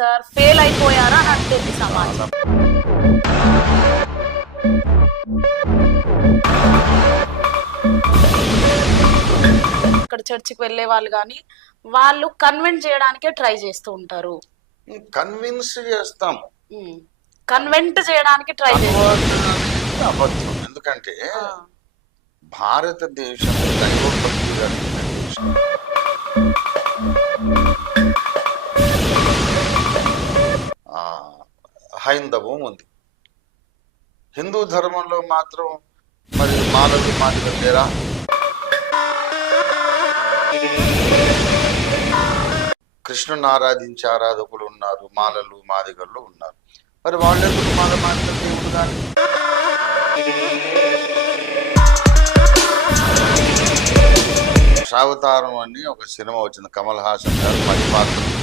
Sir, fail అయిపోయారా అని అంటుంది సమాజం. ఇక్కడ చర్చికి వెళ్ళే వాళ్ళు కానీ వాళ్ళు కన్విన్స్ చేయడానికే ట్రై చేస్తూ ఉంటారు. కన్విన్స్ చేస్తాం, కన్వెంట్ చేయడానికి ట్రై చేస్తాం. అబద్ధం. ఎందుకంటే భారతదేశం దైవభక్తి కలిగిన దేశం. హైందవం ఉంది. హిందూ ధర్మంలో మాత్రం మరి మాలలు మాదిగలు లేరా? కృష్ణుని ఆరాధించే ఆరాధకులు ఉన్నారు, మాలలు మాదిగళ్ళు ఉన్నారు. మరి వాళ్ళెందుకు మాల మాదిగ దేవుడు కానీ? దశావతారం అని ఒక సినిమా వచ్చింది, కమల్ హాసన్ గారు 10 పాత్రలు